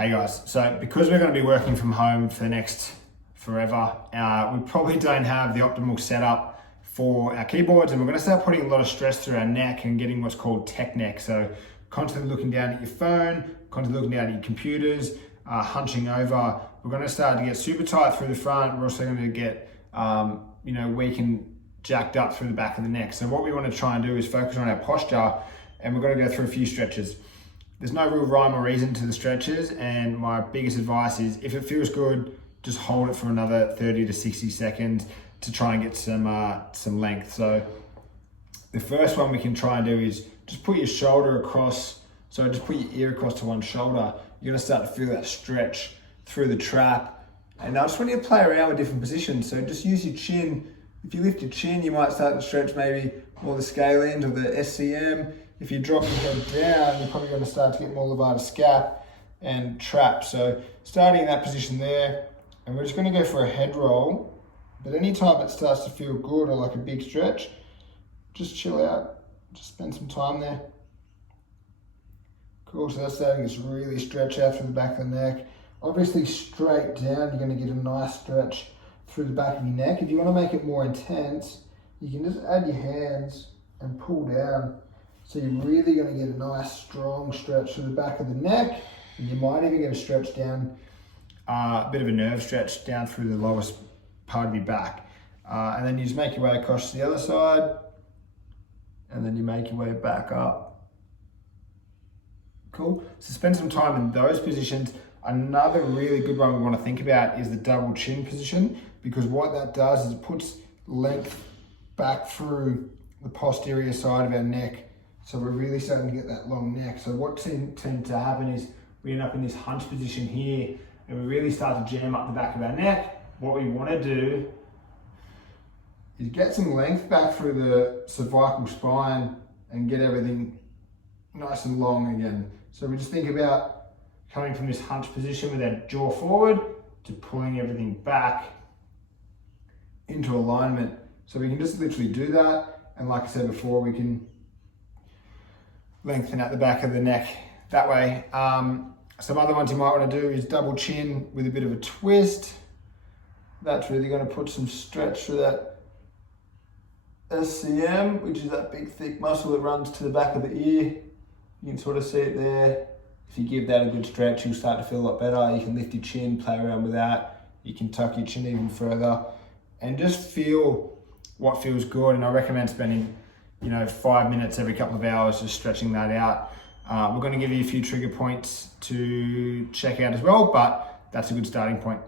Hey guys, so because we're going to be working from home for the next forever, we probably don't have the optimal setup for our keyboards, and we're going to start putting a lot of stress through our neck and getting what's called tech neck. So constantly looking down at your phone, constantly looking down at your computers, hunching over. We're going to start to get super tight through the front. We're also going to get weak and jacked up through the back of the neck. So what we want to try and do is focus on our posture, and we're going to go through a few stretches. There's no real rhyme or reason to the stretches, and my biggest advice is if it feels good, just hold it for another 30 to 60 seconds to try and get some length. So the first one we can try and do is just put your shoulder across, so just put your ear across to one shoulder. You're gonna start to feel that stretch through the trap. And I just want you to play around with different positions. So just use your chin. If you lift your chin, you might start to stretch maybe more the scale end or the SCM. If you drop your head down, you're probably going to start to get more levator scap and trap. So starting in that position there, and we're just going to go for a head roll. But anytime it starts to feel good or like a big stretch, just chill out, just spend some time there. Cool, so that's starting to really stretch out through the back of the neck. Obviously straight down, you're going to get a nice stretch through the back of your neck. If you want to make it more intense, you can just add your hands and pull down. So you're really going to get a nice strong stretch through the back of the neck, and you might even get a stretch down, a bit of a nerve stretch down through the lowest part of your back. And then you just make your way across to the other side, and then you make your way back up. Cool. So spend some time in those positions. Another really good one we want to think about is the double chin position, because what that does is it puts length back through the posterior side of our neck. So we're really starting to get that long neck. So what tends to happen is we end up in this hunch position here, and we really start to jam up the back of our neck. What we want to do is get some length back through the cervical spine and get everything nice and long again. So we just think about coming from this hunch position with our jaw forward to pulling everything back into alignment. So we can just literally do that. And like I said before, we can lengthen out the back of the neck that way. Some other ones you might want to do is double chin with a bit of a twist. That's really going to put some stretch through that SCM, which is that big thick muscle that runs to the back of the ear. You can sort of see it there. If you give that a good stretch, you'll start to feel a lot better. You can lift your chin, play around with that. You can tuck your chin even further and just feel what feels good. And I recommend spending 5 minutes every couple of hours just stretching that out. We're going to give you a few trigger points to check out as well, but that's a good starting point.